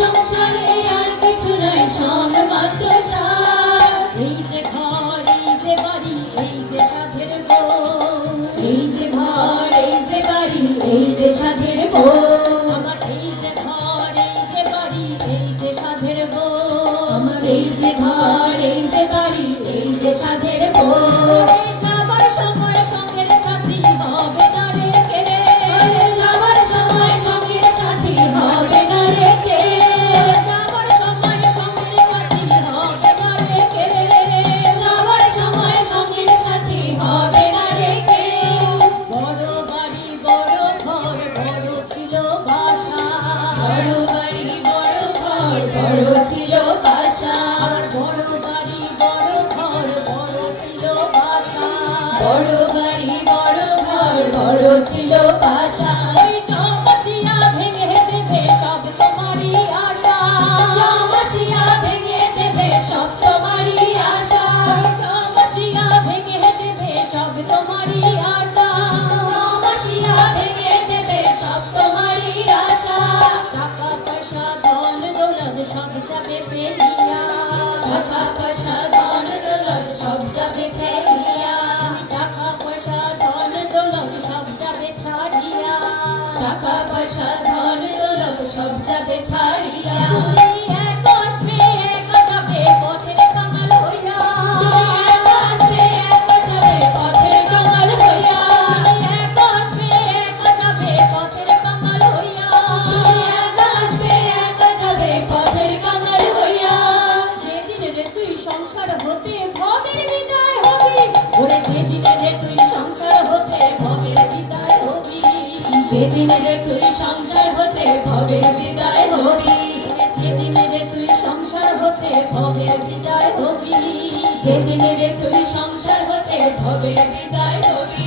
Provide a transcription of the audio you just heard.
সংসারে আর কিছু নাই, সব মাত্র সার। এই যে ঘর, এই যে বাড়ি, এই যে সাধের বউ। এই যে ঘর, এই যে বাড়ি, এই যে সাধের বউ। আমার এই যে ঘর, এই যে বাড়ি, এই যে সাধের বউ। আমার এই যে ঘর, এই যে বাড়ি, এই যে সাধের বউ। যাবার সময় সঙ্গের সাথী হবে না রে কে। যাবার সময় সঙ্গের সাথী হবে না রে কে। যাবার সময় সঙ্গের সাথী হবে না রে কে। যাবার সময় সঙ্গের সাথী হবে না রে কে। বড় বাড়ি বড় ঘর, বড় ছিল বাসা। বড় বাড়ি বড় ঘর, বড় ছিল বাসা। আমার বড় বাড়ি বড় ঘর, বড় ছিল বাসা। বড় বাড়ি বড় ঘর, বড় ছিল বাসা। ওই জমাসিয়া ভেঙে দেবে সব তোমারই আশা। জমাসিয়া ভেঙে দেবে সব তোমারই আশা। ওই জমাসিয়া ভেঙে দেবে সব তোমারই আশা। জমাসিয়া ভেঙে দেবে সব তোমারই আশা। টাকা পয়সা ধন দৌলত সব যাবে ফেলিয়া। টাকা পয়সা ধন দৌলত সব যাবে ফেলিয়া। টাকা পয়সা ধন দৌলত সব যাবে ছাড়িয়া। টাকা পয়সা ধন দৌলত সব যাবে ছাড়িয়া। তুমি এক আসবে এক যাবে পথের কাঙাল হইয়া। তুমি এক আসবে এক যাবে পথের কাঙাল হইয়া। তুমি এক আসবে এক যাবে পথের কাঙাল হইয়া। তুমি এক আসবে এক যাবে পথের কাঙাল হইয়া। যেদিন রে তুই সংসার হতে ভবের বিদায় হবি। ওরে যেদিন রে তুই সংসার হতে ভবের বিদায় হবি। যেদিন রে তুই সংসার হতে ভবের বিদায় হবি। যেদিন রে তুই সংসার হতে ভবের বিদায় হবি। যেদিন রে তুই সংসার হতে ভবের বিদায় হবি।